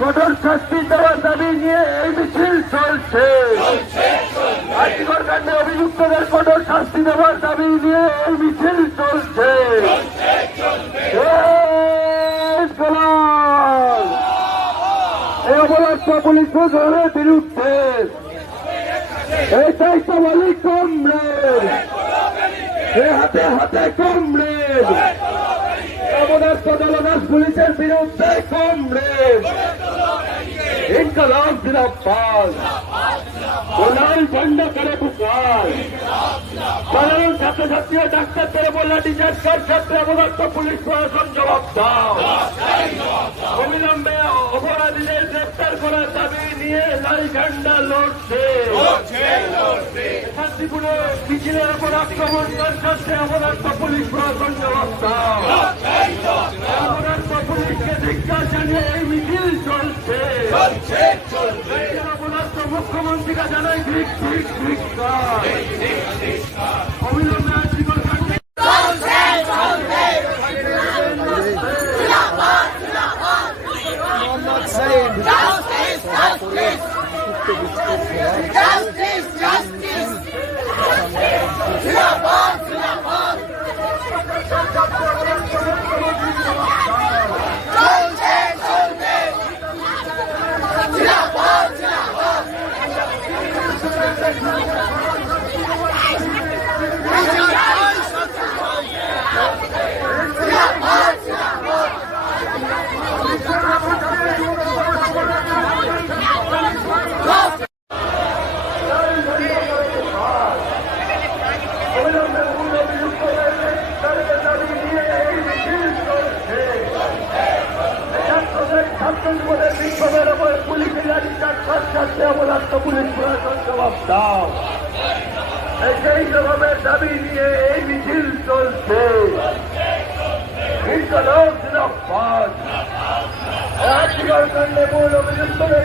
কঠোর শাস্তি দেওয়ার দাবি নিয়ে এই মিছিল চলছে। কাণ্ডে অভিযুক্তদের কঠোর শাস্তি দেওয়ার দাবি নিয়ে এই মিছিল চলছে। এই গোলাম! পুলিশ প্রশাসনের বিরুদ্ধে এই চাইতে বলি কমরেড। হাতে হাতে কমরেড। অবদার্থ পুলিশের বিরুদ্ধে কমরেড ইনকলাব জিরাপাল গোলাল ঝন্ডা করে পুকার। সাধারণ ছাত্রছাত্রীরা ডাক্তারদের বললে টিচার ছাত্রে অবদত্ত পুলিশ প্রশাসন জবাব দাও। অবিলম্বে অপরাধীদের গ্রেপ্তার করার দাবি নিয়ে লাল ঝান্ডা লড়ছে শান্তিপূর্ণ মিছিলের উপর আক্রমণ করছে অপরাধ পুলিশ প্রশাসন জবাব দাও। মুখ্যমন্ত্রীকে জানাই ঠিক ঠিক ঠিক অবিলম্বে আর্থিক কাণ্ডে Justice, justice. Zindabad, zindabad. চলছে, চলছে। জিন্দাবাদ, জিন্দাবাদ। জিন্দাবাদ, জিন্দাবাদ। অবিলম্বে মূল অভিযুক্তদের গ্রেপ্তারের দাবি নিয়ে এই মিছিল চলছে। ছাত্রদের ছাত্র যুবদের বিক্ষোভের ওপর পুলিশের লাঠিচার্জ অবদার্থ পুলিশ প্রশাসন জবাব দাও। সেই জবাবের দাবি নিয়ে এই মিছিল চলছে। কাণ্ডে মূল অভিযুক্তদের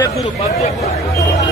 Padre Guru, Padre Guru.